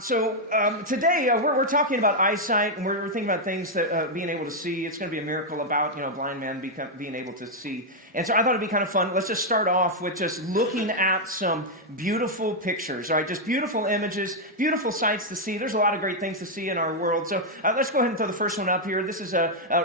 Today we're talking about eyesight, and we're thinking about things that being able to see. It's going to be a miracle about a blind man being able to see. And so I thought it'd be kind of fun. Let's just start off with just looking at some beautiful pictures. All right, just beautiful images, beautiful sights to see. There's a lot of great things to see in our world. So let's go ahead and throw the first one up here. This is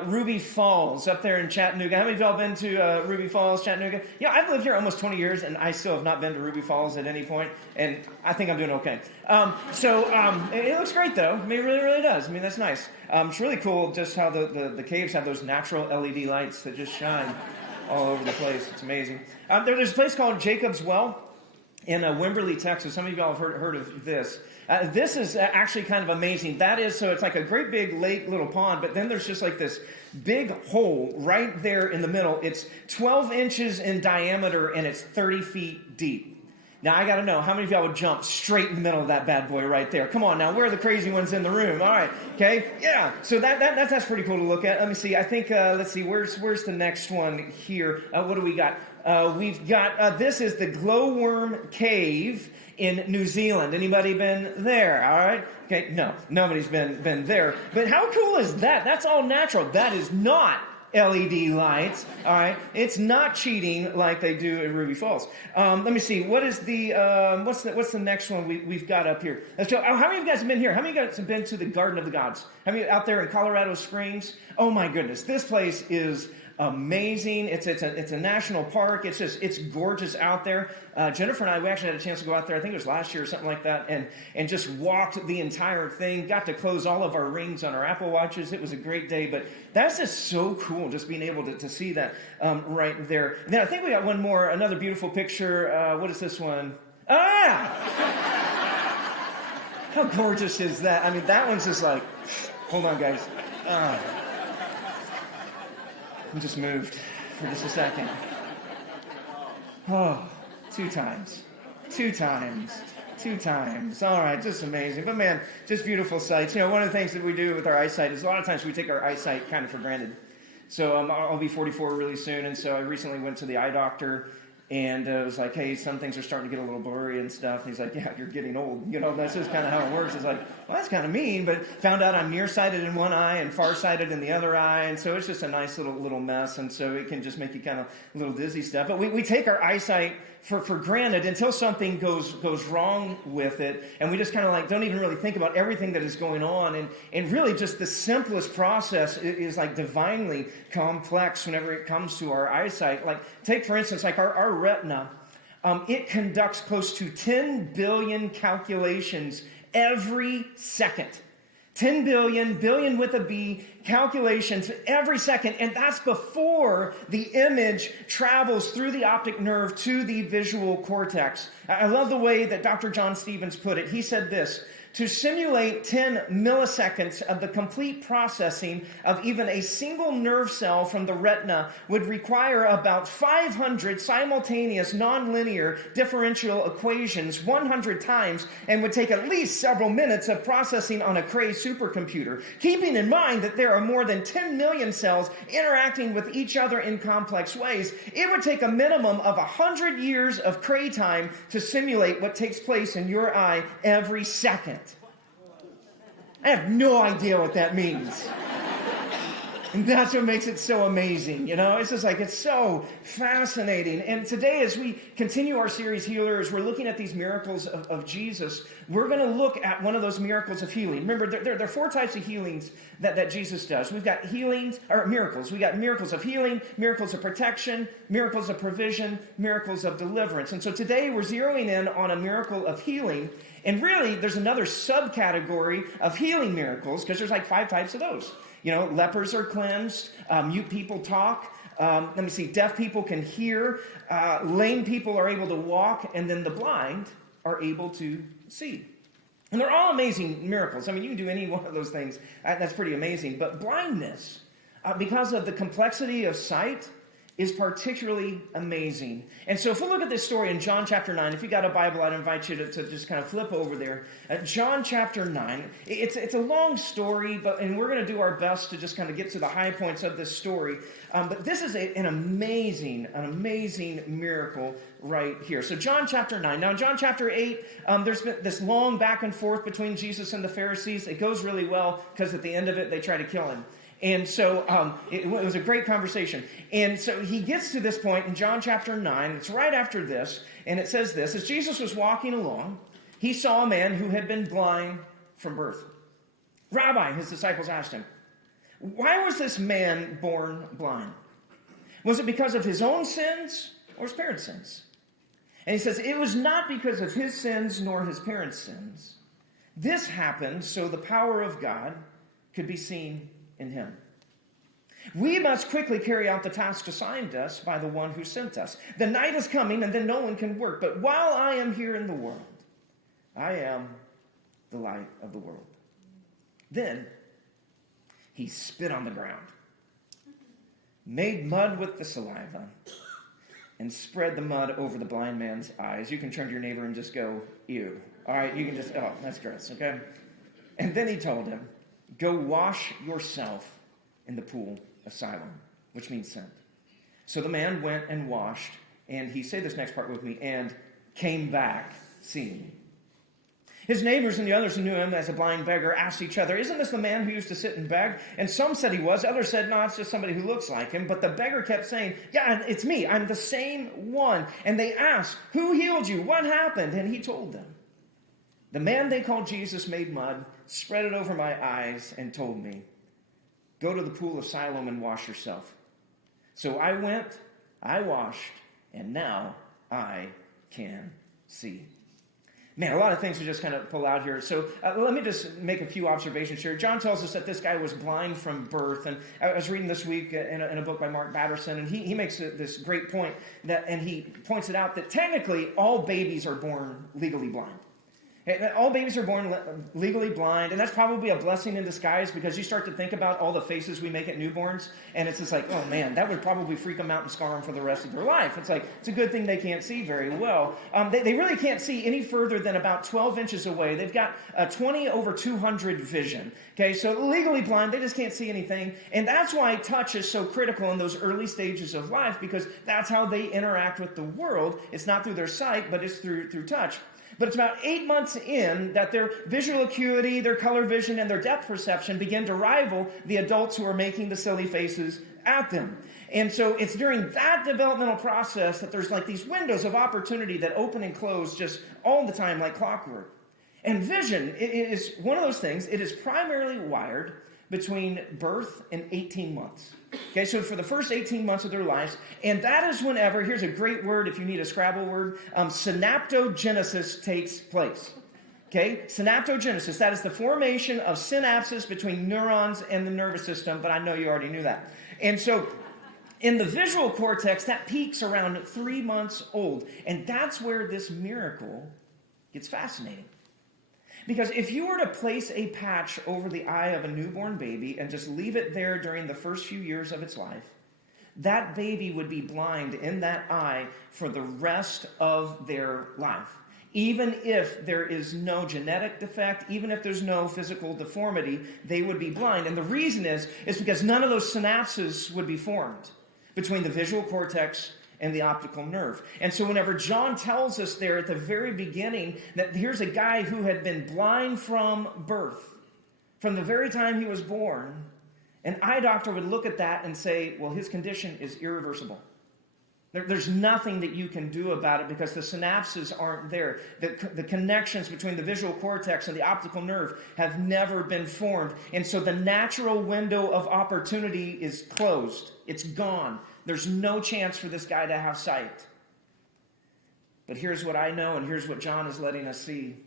Ruby Falls up there in Chattanooga. How many of y'all been to Ruby Falls, Chattanooga? I've lived here almost 20 years, and I still have not been to Ruby Falls at any point, and I think I'm doing okay. It looks great, though. I mean, it really, really does. I mean, that's nice. It's really cool just how the caves have those natural LED lights that just shine all over the place. It's amazing. There's a place called Jacob's Well in Wimberley, Texas. Some of y'all have heard of this. This is actually kind of amazing. That is, so it's like a great big lake, little pond, but then there's just like this big hole right there in the middle. It's 12 inches in diameter, and it's 30 feet deep. Now, I got to know, how many of y'all would jump straight in the middle of that bad boy right there? Come on now, where are the crazy ones in the room? All right, okay, yeah. So that's pretty cool to look at. Let me see. I think, let's see, where's the next one here? What do we got? We've got, this is the Glowworm Cave in New Zealand. Anybody been there? All right. Okay, no, nobody's been there. But how cool is that? That's all natural. That is not LED lights. All right, it's not cheating like they do in Ruby Falls. Let me see. What is the what's the next one we've got up here? Let's go. How many of you guys have been here? How many of you guys have been to the Garden of the Gods? How many out there in Colorado Springs? Oh my goodness, this place is amazing. It's a national park. It's gorgeous out there. Jennifer and I, we actually had a chance to go out there. I think it was last year or something like that, and just walked the entire thing. Got to close all of our rings on our Apple Watches. It was a great day, but that's just so cool, just being able to see that right there. And then I think we got one more, another beautiful picture. What is this one? Ah! How gorgeous is that? I mean, that one's just like, hold on, guys. I just moved for just a second. Oh, two times. All right, just amazing. But man, just beautiful sights. One of the things that we do with our eyesight is a lot of times we take our eyesight kind of for granted. So I'll be 44 really soon, and so I recently went to the eye doctor, and it was like, hey, some things are starting to get a little blurry and stuff. And he's like, yeah, you're getting old. That's just kind of how it works. It's like, well, that's kind of mean, but found out I'm nearsighted in one eye and farsighted in the other eye. And so it's just a nice little mess. And so it can just make you kind of a little dizzy stuff. But we take our eyesight for granted until something goes wrong with it. And we just kind of like don't even really think about everything that is going on. And really just the simplest process is like divinely complex whenever it comes to our eyesight. Like take, for instance, like our retina. It conducts close to 10 billion calculations every second. 10 billion with a B, calculations every second. And that's before the image travels through the optic nerve to the visual cortex. I love the way that Dr. John Stevens put it. He said this: to simulate 10 milliseconds of the complete processing of even a single nerve cell from the retina would require about 500 simultaneous nonlinear differential equations 100 times and would take at least several minutes of processing on a Cray supercomputer. Keeping in mind that there are more than 10 million cells interacting with each other in complex ways, it would take a minimum of 100 years of Cray time to simulate what takes place in your eye every second. I have no idea what that means. And that's what makes it so amazing, It's just like, it's so fascinating. And today, as we continue our series, Healers, we're looking at these miracles of Jesus. We're going to look at one of those miracles of healing. Remember, there are four types of healings that Jesus does. We've got miracles. We got miracles of healing, miracles of protection, miracles of provision, miracles of deliverance. And so today, we're zeroing in on a miracle of healing. And really, there's another subcategory of healing miracles, because there's like 5 types of those. Lepers are cleansed, mute people talk, deaf people can hear, lame people are able to walk, and then the blind are able to see. And they're all amazing miracles. I mean, you can do any one of those things. That's pretty amazing. But blindness, because of the complexity of sight is particularly amazing. And so if we look at this story in John chapter 9, if you got a Bible, I'd invite you to just kind of flip over there. John chapter 9, it's a long story, and we're going to do our best to just kind of get to the high points of this story. But this is an amazing miracle right here. So John chapter 9. Now in John chapter 8, there's been this long back and forth between Jesus and the Pharisees. It goes really well because at the end of it, they try to kill him. And so it was a great conversation. And so he gets to this point in John chapter 9. It's right after this. And it says this: as Jesus was walking along, he saw a man who had been blind from birth. Rabbi, his disciples asked him, why was this man born blind? Was it because of his own sins or his parents' sins? And he says, it was not because of his sins nor his parents' sins. This happened so the power of God could be seen in him. We must quickly carry out the task assigned us by the one who sent us. The night is coming, and then no one can work. But while I am here in the world, I am the light of the world. Then he spit on the ground, made mud with the saliva, and spread the mud over the blind man's eyes. You can turn to your neighbor and just go, ew. All right, you can just, oh, that's gross, okay? And then he told him, go wash yourself in the pool of Siloam, which means sent. So the man went and washed, and he, say this next part with me, and came back seeing. His neighbors and the others who knew him as a blind beggar asked each other, isn't this the man who used to sit and beg? And some said he was. Others said, no, it's just somebody who looks like him. But the beggar kept saying, yeah, it's me. I'm the same one. And they asked, who healed you? What happened? And he told them. The man they called Jesus made mud, spread it over my eyes, and told me, go to the pool of Siloam and wash yourself. So I went, I washed, and now I can see. Man, a lot of things to just kind of pull out here. So let me just make a few observations here. John tells us that this guy was blind from birth. And I was reading this week in a book by Mark Batterson, and he makes this great point, and he points it out that technically all babies are born legally blind. All babies are born legally blind, and that's probably a blessing in disguise because you start to think about all the faces we make at newborns, and it's just like, oh man, that would probably freak them out and scar them for the rest of their life. It's like, it's a good thing they can't see very well. They really can't see any further than about 12 inches away. They've got 20/200 vision. Okay, so legally blind, they just can't see anything, and that's why touch is so critical in those early stages of life because that's how they interact with the world. It's not through their sight, but it's through touch. But it's about 8 months in that their visual acuity, their color vision, and their depth perception begin to rival the adults who are making the silly faces at them. And so it's during that developmental process that there's like these windows of opportunity that open and close just all the time like clockwork. And vision is one of those things. It is primarily wired between birth and 18 months. Okay, so for the first 18 months of their lives, and that is whenever, here's a great word if you need a Scrabble word, synaptogenesis takes place. Okay, synaptogenesis, that is the formation of synapses between neurons and the nervous system, but I know you already knew that. And so in the visual cortex, that peaks around 3 months old, and that's where this miracle gets fascinating. Because if you were to place a patch over the eye of a newborn baby and just leave it there during the first few years of its life, that baby would be blind in that eye for the rest of their life. Even if there is no genetic defect, even if there's no physical deformity, they would be blind. And the reason is because none of those synapses would be formed between the visual cortex and the optical nerve. And so whenever John tells us there at the very beginning that here's a guy who had been blind from birth, from the very time he was born, an eye doctor would look at that and say, well, his condition is irreversible. There's nothing that you can do about it because the synapses aren't there. The connections between the visual cortex and the optical nerve have never been formed. And so the natural window of opportunity is closed. It's gone. There's no chance for this guy to have sight. But here's what I know, and here's what John is letting us see.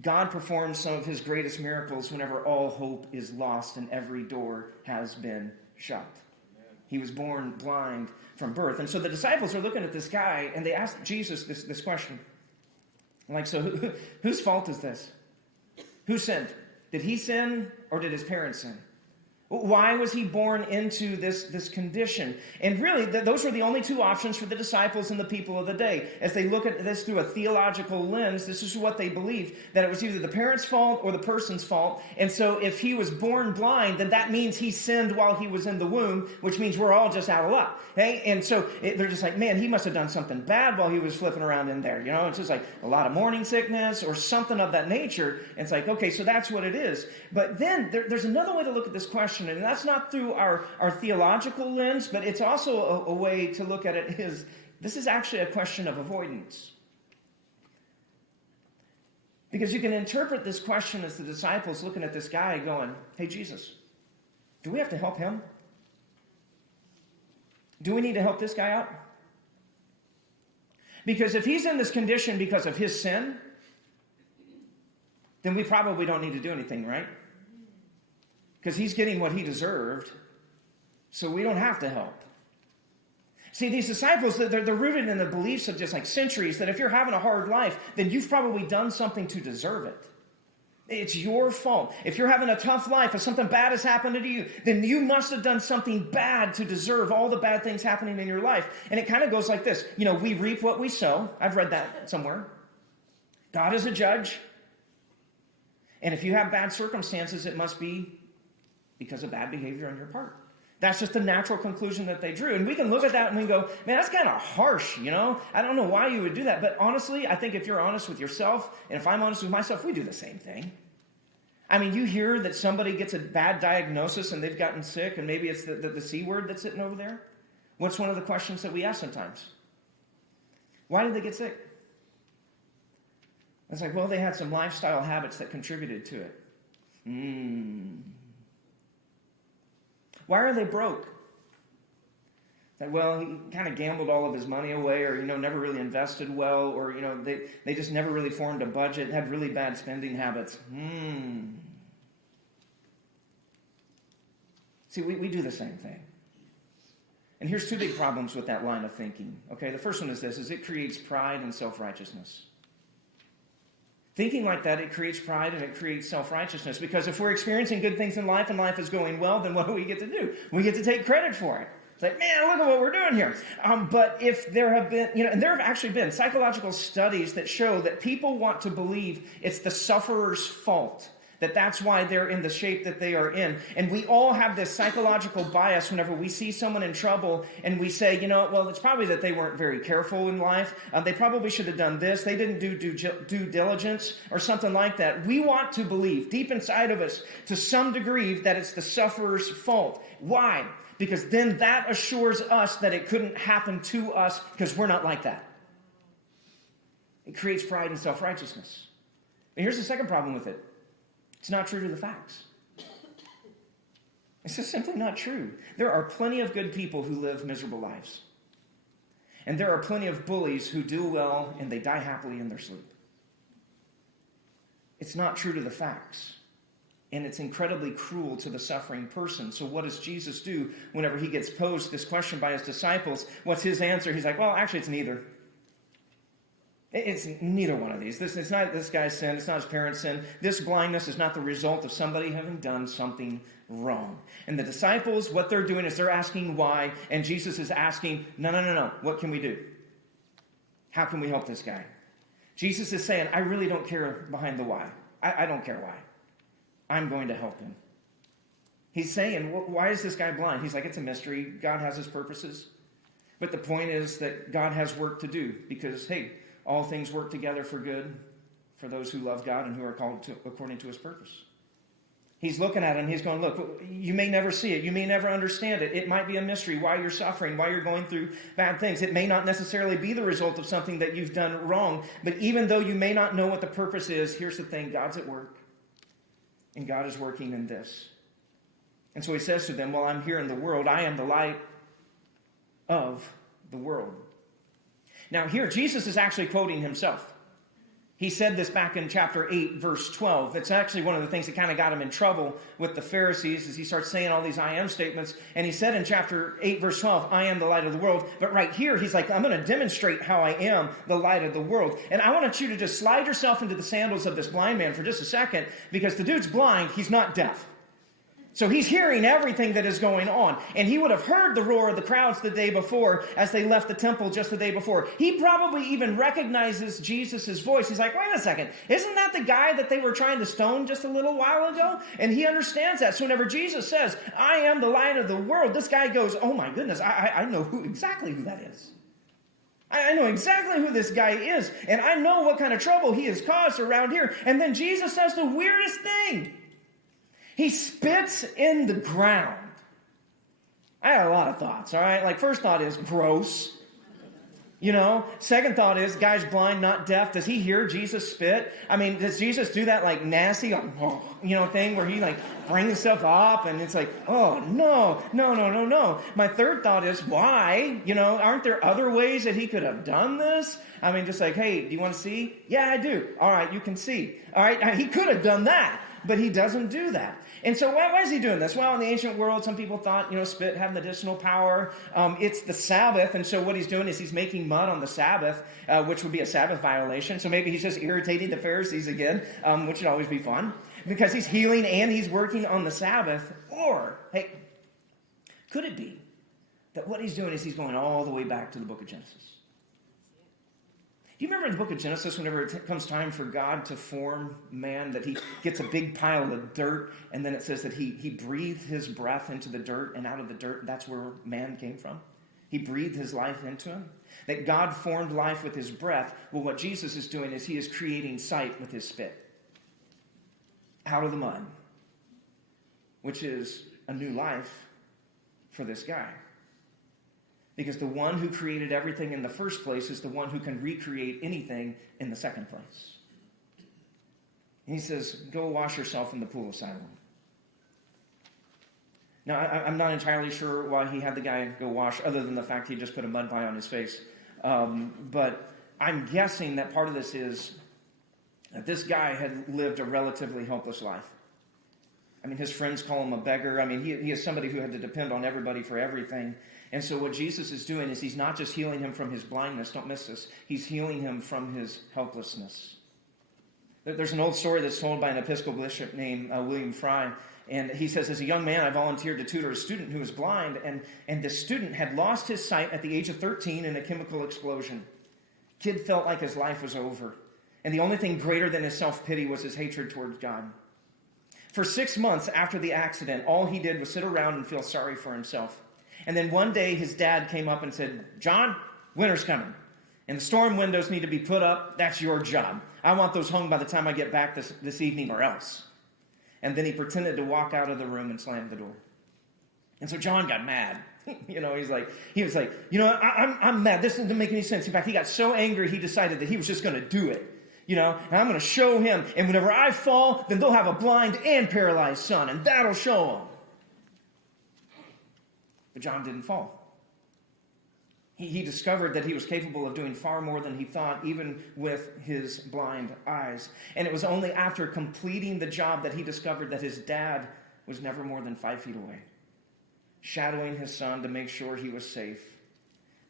God performs some of his greatest miracles whenever all hope is lost and every door has been shut. He was born blind from birth. And so the disciples are looking at this guy, and they ask Jesus this question. Like, so whose fault is this? Who sinned? Did he sin, or did his parents sin? Why was he born into this condition? And really, those were the only two options for the disciples and the people of the day. As they look at this through a theological lens, this is what they believed, that it was either the parents' fault or the person's fault. And so if he was born blind, then that means he sinned while he was in the womb, which means we're all just out of luck. Okay? And so they're just like, man, he must have done something bad while he was flipping around in there. You know, it's just like a lot of morning sickness or something of that nature. And it's like, okay, so that's what it is. But then there's another way to look at this question. And that's not through our theological lens, but it's also a way to look at it is, this is actually a question of avoidance. Because you can interpret this question as the disciples looking at this guy going, hey, Jesus, do we have to help him? Do we need to help this guy out? Because if he's in this condition because of his sin, then we probably don't need to do anything, right? Because he's getting what he deserved, so we don't have to help. See, these disciples, they're rooted in the beliefs of just like centuries that if you're having a hard life, then you've probably done something to deserve it. It's your fault. If you're having a tough life, if something bad has happened to you, then you must have done something bad to deserve all the bad things happening in your life. And it kind of goes like this. You know, we reap what we sow. I've read that somewhere. God is a judge. And if you have bad circumstances, it must be because of bad behavior on your part. That's just the natural conclusion that they drew. And we can look at that and we go, man, that's kind of harsh, you know? I don't know why you would do that. But honestly, I think if you're honest with yourself, and if I'm honest with myself, we do the same thing. I mean, you hear that somebody gets a bad diagnosis and they've gotten sick, and maybe it's the C word that's sitting over there. What's one of the questions that we ask sometimes? Why did they get sick? It's like, well, they had some lifestyle habits that contributed to it. Why are they broke? That, well, he kind of gambled all of his money away, or, never really invested well, or, they just never really formed a budget, had really bad spending habits. See, we do the same thing. And here's two big problems with that line of thinking. Okay, the first one is this, is it creates pride and self-righteousness. Thinking like that, it creates pride and it creates self-righteousness. Because if we're experiencing good things in life and life is going well, then what do we get to do? We get to take credit for it. It's like, man, look at what we're doing here. But if there have been, and there have actually been psychological studies that show that people want to believe it's the sufferer's fault. That's why they're in the shape that they are in. And we all have this psychological bias whenever we see someone in trouble and we say, well, it's probably that they weren't very careful in life. They probably should have done this. They didn't do due diligence or something like that. We want to believe deep inside of us to some degree that it's the sufferer's fault. Why? Because then that assures us that it couldn't happen to us because we're not like that. It creates pride and self-righteousness. And here's the second problem with it. It's not true to the facts. It's just simply not true. There are plenty of good people who live miserable lives. And there are plenty of bullies who do well and they die happily in their sleep. It's not true to the facts. And it's incredibly cruel to the suffering person. So what does Jesus do whenever he gets posed this question by his disciples? What's his answer? He's like, well, actually, it's neither. It's neither one of these. It's not this guy's sin. It's not his parents' sin. This blindness is not the result of somebody having done something wrong. And the disciples, what they're doing is they're asking why, and Jesus is asking, no. What can we do? How can we help this guy? Jesus is saying, I really don't care behind the why. I don't care why. I'm going to help him. He's saying, why is this guy blind? He's like, it's a mystery. God has his purposes. But the point is that God has work to do because, hey, all things work together for good for those who love God and who are called according to his purpose. He's looking at it and he's going, look, you may never see it. You may never understand it. It might be a mystery why you're suffering, why you're going through bad things. It may not necessarily be the result of something that you've done wrong. But even though you may not know what the purpose is, here's the thing. God's at work. And God is working in this. And so he says to them, well, I'm here in the world. I am the light of the world. Now here, Jesus is actually quoting himself. He said this back in chapter 8, verse 12. It's actually one of the things that kind of got him in trouble with the Pharisees as he starts saying all these I am statements. And he said in chapter 8, verse 12, I am the light of the world. But right here, he's like, I'm going to demonstrate how I am the light of the world. And I want you to just slide yourself into the sandals of this blind man for just a second, because the dude's blind, he's not deaf. So he's hearing everything that is going on. And he would have heard the roar of the crowds the day before as they left the temple just the day before. He probably even recognizes Jesus' voice. He's like, wait a second, isn't that the guy that they were trying to stone just a little while ago? And he understands that. So whenever Jesus says, I am the light of the world, this guy goes, oh my goodness, I know exactly who that is. I know exactly who this guy is. And I know what kind of trouble he has caused around here. And then Jesus says the weirdest thing. He spits in the ground. I had a lot of thoughts, all right? Like, first thought is, gross. You know? Second thought is, guy's blind, not deaf. Does he hear Jesus spit? I mean, does Jesus do that, like, nasty, thing where he, like, brings stuff up and it's like, oh, no. My third thought is, why? Aren't there other ways that he could have done this? I mean, just like, hey, do you want to see? Yeah, I do. All right, you can see. All right, he could have done that. But he doesn't do that. And so why is he doing this? Well, in the ancient world, some people thought, spit had medicinal power. It's the Sabbath. And so what he's doing is he's making mud on the Sabbath, which would be a Sabbath violation. So maybe he's just irritating the Pharisees again, which would always be fun. Because he's healing and he's working on the Sabbath. Or, hey, could it be that what he's doing is he's going all the way back to the book of Genesis? Do you remember in the book of Genesis, whenever it comes time for God to form man, that he gets a big pile of dirt, and then it says that he breathed his breath into the dirt, and out of the dirt, that's where man came from? He breathed his life into him. That God formed life with his breath. Well, what Jesus is doing is he is creating sight with his spit. Out of the mud. Which is a new life for this guy. Because the one who created everything in the first place is the one who can recreate anything in the second place. And he says, go wash yourself in the pool of Siloam. Now, I'm not entirely sure why he had the guy go wash, other than the fact he just put a mud pie on his face. But I'm guessing that part of this is that this guy had lived a relatively helpless life. I mean, his friends call him a beggar. I mean, he is somebody who had to depend on everybody for everything. And so what Jesus is doing is he's not just healing him from his blindness. Don't miss this. He's healing him from his helplessness. There's an old story that's told by an Episcopal bishop named William Fry. And he says, as a young man, I volunteered to tutor a student who was blind. And the student had lost his sight at the age of 13 in a chemical explosion. Kid felt like his life was over. And the only thing greater than his self-pity was his hatred towards God. For 6 months after the accident, all he did was sit around and feel sorry for himself. And then one day his dad came up and said, John, winter's coming. And the storm windows need to be put up. That's your job. I want those hung by the time I get back this evening or else. And then he pretended to walk out of the room and slammed the door. And so John got mad. He was like, I'm mad. This doesn't make any sense. In fact, he got so angry he decided that he was just going to do it. And I'm going to show him. And whenever I fall, then they'll have a blind and paralyzed son. And that'll show them. But John didn't fall. He discovered that he was capable of doing far more than he thought, even with his blind eyes. And it was only after completing the job that he discovered that his dad was never more than 5 feet away, shadowing his son to make sure he was safe.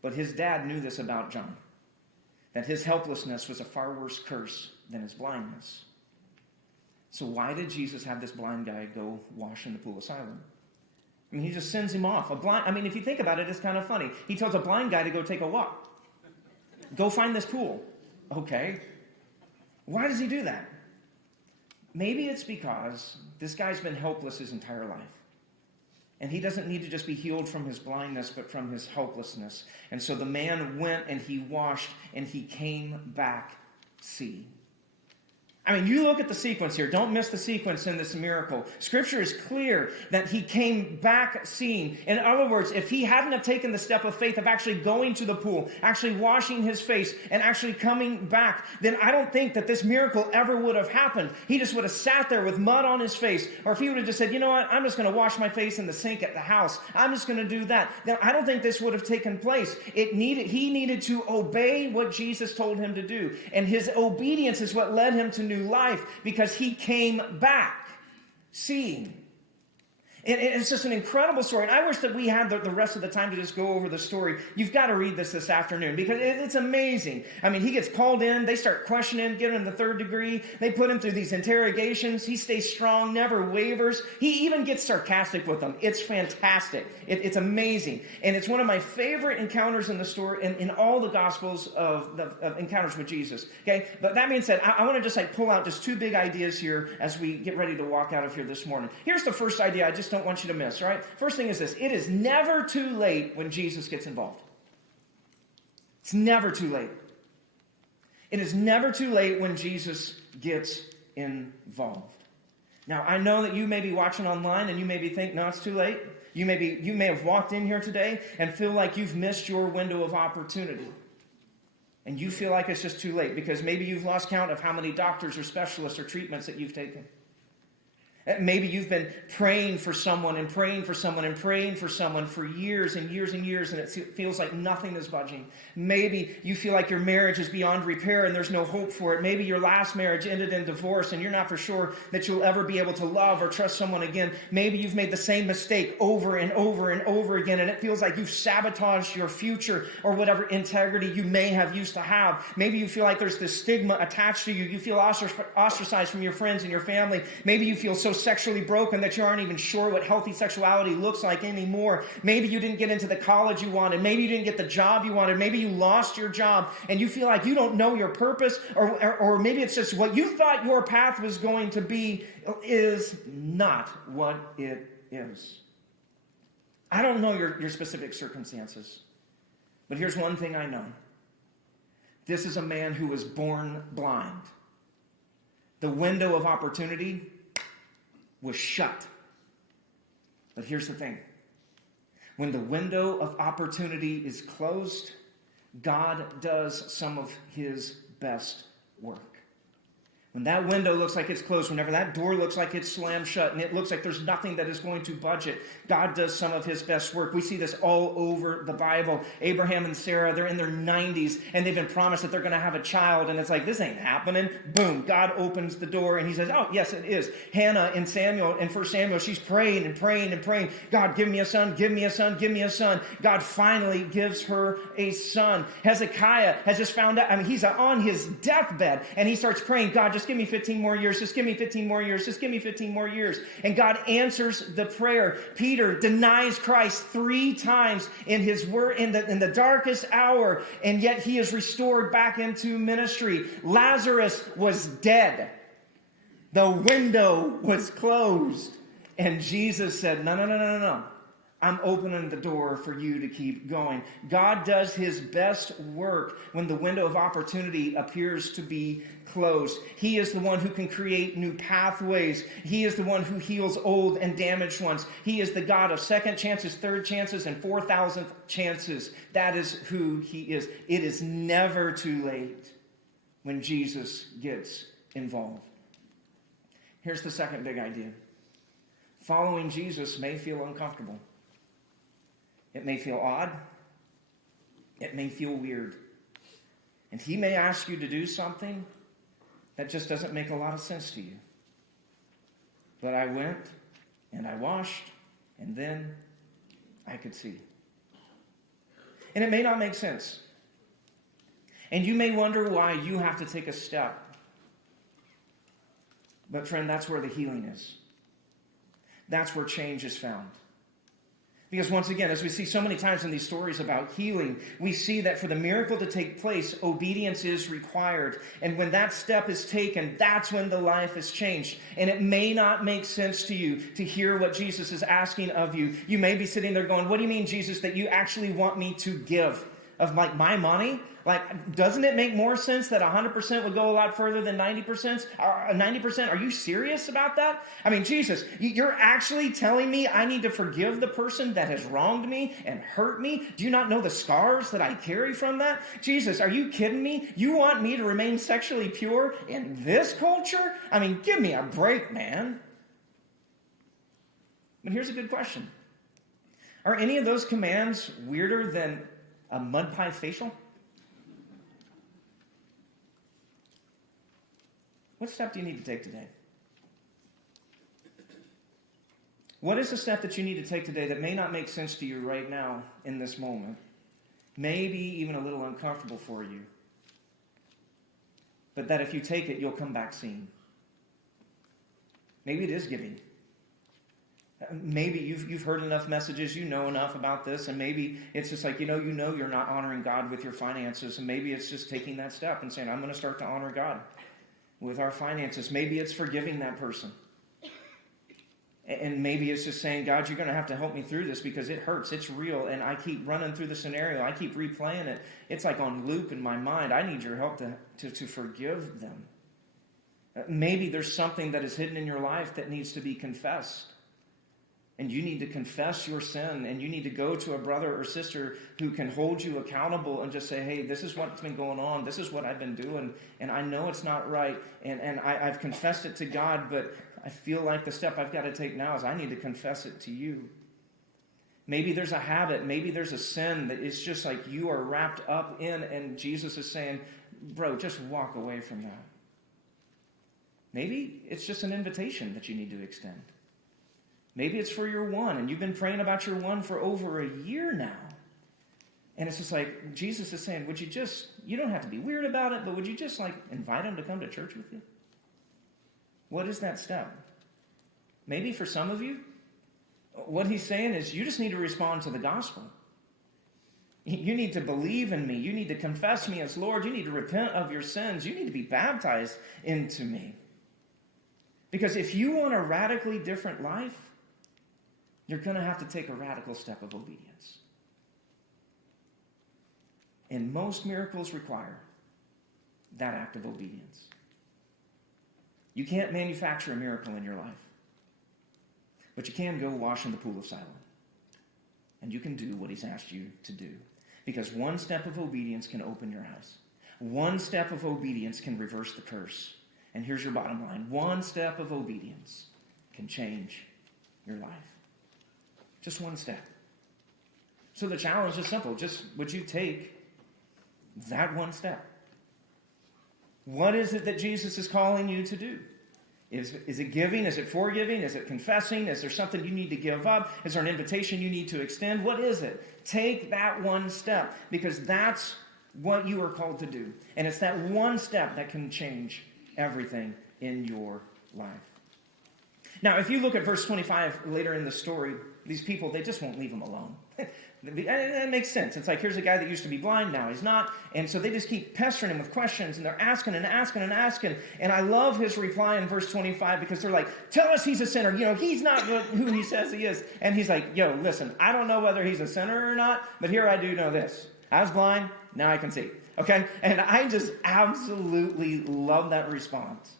But his dad knew this about John, that his helplessness was a far worse curse than his blindness. So why did Jesus have this blind guy go wash in the pool of Siloam? I mean, he just sends him off. If you think about it, it's kind of funny. He tells a blind guy to go take a walk. Go find this pool. Okay. Why does he do that? Maybe it's because this guy's been helpless his entire life. And he doesn't need to just be healed from his blindness, but from his helplessness. And so the man went and he washed and he came back seeing. I mean, you look at the sequence here. Don't miss the sequence in this miracle. Scripture is clear that he came back seeing. In other words, if he hadn't have taken the step of faith of actually going to the pool, actually washing his face, and actually coming back, then I don't think that this miracle ever would have happened. He just would have sat there with mud on his face. Or if he would have just said, you know what, I'm just going to wash my face in the sink at the house. I'm just going to do that. Then I don't think this would have taken place. He needed to obey what Jesus told him to do. And his obedience is what led him to new life, because he came back seeing. It's just an incredible story. And I wish that we had the rest of the time to just go over the story. You've got to read this afternoon because it's amazing. I mean, he gets called in. They start questioning him, giving him the 3rd degree. They put him through these interrogations. He stays strong, never wavers. He even gets sarcastic with them. It's fantastic. It's amazing. And it's one of my favorite encounters in the story, in all the Gospels of encounters with Jesus. Okay? But that being said, I want to just pull out just 2 big ideas here as we get ready to walk out of here this morning. Here's the first idea I just don't want you to miss, all right? First thing is this. It is never too late when Jesus gets involved. It's never too late. It is never too late when Jesus gets involved. Now, I know that you may be watching online and you may be thinking, no, it's too late. You may have walked in here today and feel like you've missed your window of opportunity. And you feel like it's just too late because maybe you've lost count of how many doctors or specialists or treatments that you've taken. Maybe you've been praying for someone and praying for someone and praying for someone for years and years and years, and it feels like nothing is budging. Maybe you feel like your marriage is beyond repair and there's no hope for it. Maybe your last marriage ended in divorce and you're not for sure that you'll ever be able to love or trust someone again. Maybe you've made the same mistake over and over and over again, and it feels like you've sabotaged your future or whatever integrity you may have used to have. Maybe you feel like there's this stigma attached to you. You feel ostracized from your friends and your family. Maybe you feel so sexually broken that you aren't even sure what healthy sexuality looks like anymore. Maybe you didn't get into the college you wanted. Maybe you didn't get the job you wanted. Maybe you lost your job and you feel like you don't know your purpose, or maybe it's just what you thought your path was going to be is not what it is. I don't know your specific circumstances, but here's one thing I know. This is a man who was born blind. The window of opportunity was shut. But here's the thing. When the window of opportunity is closed, God does some of his best work. When that window looks like it's closed, whenever that door looks like it's slammed shut, and it looks like there's nothing that is going to budge it, God does some of his best work. We see this all over the Bible. Abraham and Sarah, they're in their 90s, and they've been promised that they're going to have a child, and it's like, this ain't happening. Boom, God opens the door, and he says, oh, yes, it is. Hannah in 1 Samuel, she's praying and praying and praying. God, give me a son, give me a son, give me a son. God finally gives her a son. Hezekiah has just found out, he's on his deathbed, and he starts praying, God, just give me 15 more years. Just give me 15 more years. Just give me 15 more years. And God answers the prayer. Peter denies Christ 3 times in his word in the darkest hour, and yet he is restored back into ministry. Lazarus was dead. The window was closed. And Jesus said, no. I'm opening the door for you to keep going. God does his best work when the window of opportunity appears to be closed. He is the one who can create new pathways. He is the one who heals old and damaged ones. He is the God of second chances, third chances, and 4,000th chances. That is who he is. It is never too late when Jesus gets involved. Here's the second big idea. Following Jesus may feel uncomfortable. It may feel odd. It may feel weird. And he may ask you to do something that just doesn't make a lot of sense to you. But I went and I washed and then I could see. And it may not make sense. And you may wonder why you have to take a step. But friend, that's where the healing is. That's where change is found. Because once again, as we see so many times in these stories about healing, we see that for the miracle to take place, obedience is required. And when that step is taken, that's when the life is changed. And it may not make sense to you to hear what Jesus is asking of you. You may be sitting there going, what do you mean, Jesus, that you actually want me to give of my money? Doesn't it make more sense that 100% would go a lot further than 90%? 90%? Are you serious about that? Jesus, you're actually telling me I need to forgive the person that has wronged me and hurt me? Do you not know the scars that I carry from that? Jesus, are you kidding me? You want me to remain sexually pure in this culture? Give me a break, man. But here's a good question. Are any of those commands weirder than a mud pie facial? What step do you need to take today? What is the step that you need to take today that may not make sense to you right now in this moment? Maybe even a little uncomfortable for you. But that if you take it, you'll come back seeing. Maybe it is giving. Maybe you've heard enough messages, you know enough about this, and maybe it's just like, you know you're not honoring God with your finances, and maybe it's just taking that step and saying, I'm going to start to honor God with our finances. Maybe it's forgiving that person. And maybe it's just saying, God, you're going to have to help me through this because it hurts, it's real, and I keep running through the scenario, I keep replaying it. It's like on loop in my mind. I need your help to forgive them. Maybe there's something that is hidden in your life that needs to be confessed. And you need to confess your sin, and you need to go to a brother or sister who can hold you accountable and just say, hey, this is what's been going on. This is what I've been doing, and I know it's not right, and I've confessed it to God, but I feel like the step I've got to take now is I need to confess it to you. Maybe there's a habit, maybe there's a sin that is just like you are wrapped up in, and Jesus is saying, bro, just walk away from that. Maybe it's just an invitation that you need to extend. Maybe it's for your one, and you've been praying about your one for over a year now. And it's just like, Jesus is saying, would you just, you don't have to be weird about it, but would you just like invite him to come to church with you? What is that step? Maybe for some of you, what he's saying is you just need to respond to the gospel. You need to believe in me. You need to confess me as Lord. You need to repent of your sins. You need to be baptized into me. Because if you want a radically different life, you're going to have to take a radical step of obedience. And most miracles require that act of obedience. You can't manufacture a miracle in your life. But you can go wash in the pool of Siloam. And you can do what he's asked you to do. Because one step of obedience can open your eyes. One step of obedience can reverse the curse. And here's your bottom line. One step of obedience can change your life. Just one step. So the challenge is simple. Just would you take that one step? What is it that Jesus is calling you to do? Is it giving? Is it forgiving? Is it confessing? Is there something you need to give up? Is there an invitation you need to extend? What is it? Take that one step, because that's what you are called to do. And it's that one step that can change everything in your life. Now, if you look at verse 25 later in the story, these people, they just won't leave him alone. That makes sense. It's like, here's a guy that used to be blind, now he's not. And so they just keep pestering him with questions, and they're asking and asking and asking. And I love his reply in verse 25, because they're like, tell us he's a sinner. You know, he's not who he says he is. And he's like, yo, listen, I don't know whether he's a sinner or not, but here I do know this. I was blind, now I can see. Okay? And I just absolutely love that response.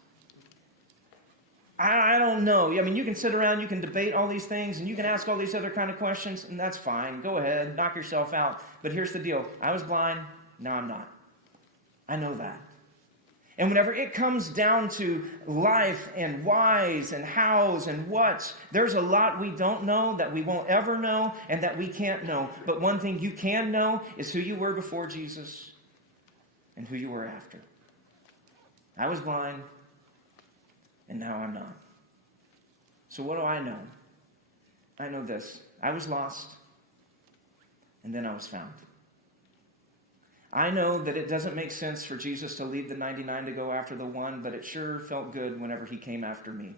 I don't know. I mean, you can sit around, you can debate all these things, and you can ask all these other kind of questions, and that's fine. Go ahead, knock yourself out. But here's the deal. I was blind, now I'm not. I know that. And whenever it comes down to life and whys and hows and whats, there's a lot we don't know, that we won't ever know, and that we can't know. But one thing you can know is who you were before Jesus and who you were after. I was blind, and now I'm not. So what do I know? I know this. I was lost, and then I was found. I know that it doesn't make sense for Jesus to leave the 99 to go after the one, but it sure felt good whenever he came after me.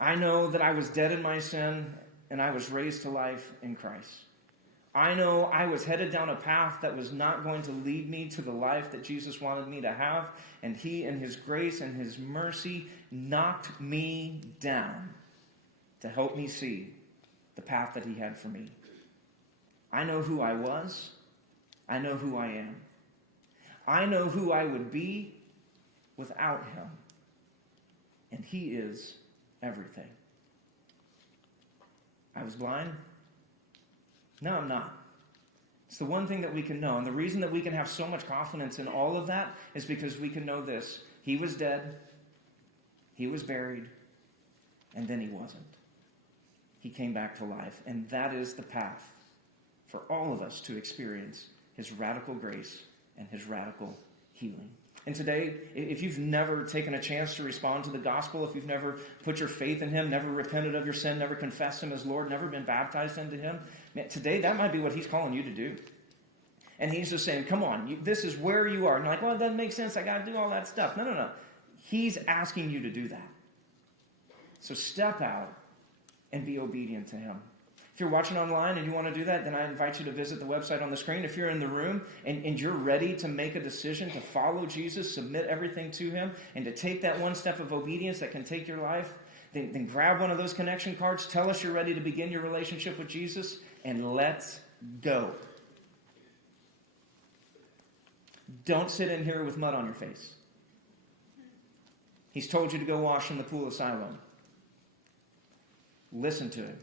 I know that I was dead in my sin, and I was raised to life in Christ. I know I was headed down a path that was not going to lead me to the life that Jesus wanted me to have, and he, in his grace and his mercy, knocked me down to help me see the path that he had for me. I know who I was. I know who I am. I know who I would be without him. And he is everything. I was blind. No, I'm not. It's the one thing that we can know. And the reason that we can have so much confidence in all of that is because we can know this. He was dead. He was buried. And then he wasn't. He came back to life. And that is the path for all of us to experience his radical grace and his radical healing. And today, if you've never taken a chance to respond to the gospel, if you've never put your faith in him, never repented of your sin, never confessed him as Lord, never been baptized into him, man, today that might be what he's calling you to do. And he's just saying, come on, this is where you are. And you're like, well, it doesn't make sense. I got to do all that stuff. No. He's asking you to do that. So step out and be obedient to him. If you're watching online and you want to do that, then I invite you to visit the website on the screen. If you're in the room and you're ready to make a decision to follow Jesus, submit everything to him, and to take that one step of obedience that can take your life, then grab one of those connection cards, tell us you're ready to begin your relationship with Jesus, and let's go. Don't sit in here with mud on your face. He's told you to go wash in the pool of Siloam. Listen to him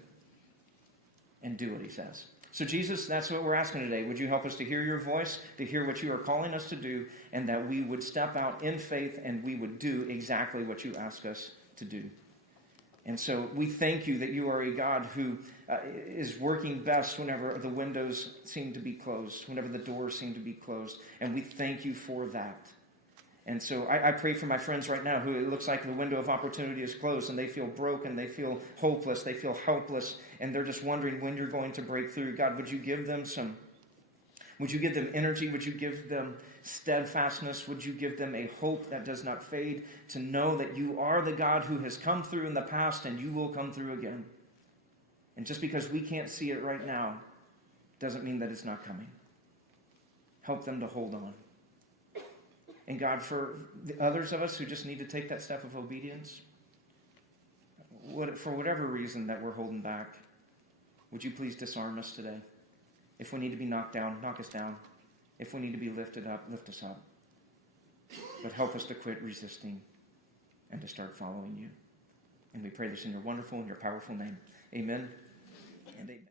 and do what he says. So Jesus, that's what we're asking today. Would you help us to hear your voice, to hear what you are calling us to do, and that we would step out in faith and we would do exactly what you ask us to do. And so we thank you that you are a God who is working best whenever the windows seem to be closed, whenever the doors seem to be closed. And we thank you for that. And so I pray for my friends right now who it looks like the window of opportunity is closed and they feel broken, they feel hopeless, they feel helpless, and they're just wondering when you're going to break through. God, would you give them energy? Would you give them steadfastness? Would you give them a hope that does not fade, to know that you are the God who has come through in the past and you will come through again? And just because we can't see it right now doesn't mean that it's not coming. Help them to hold on. And God, for the others of us who just need to take that step of obedience, for whatever reason that we're holding back, would you please disarm us today? If we need to be knocked down, knock us down. If we need to be lifted up, lift us up. But help us to quit resisting and to start following you. And we pray this in your wonderful and your powerful name. Amen and amen.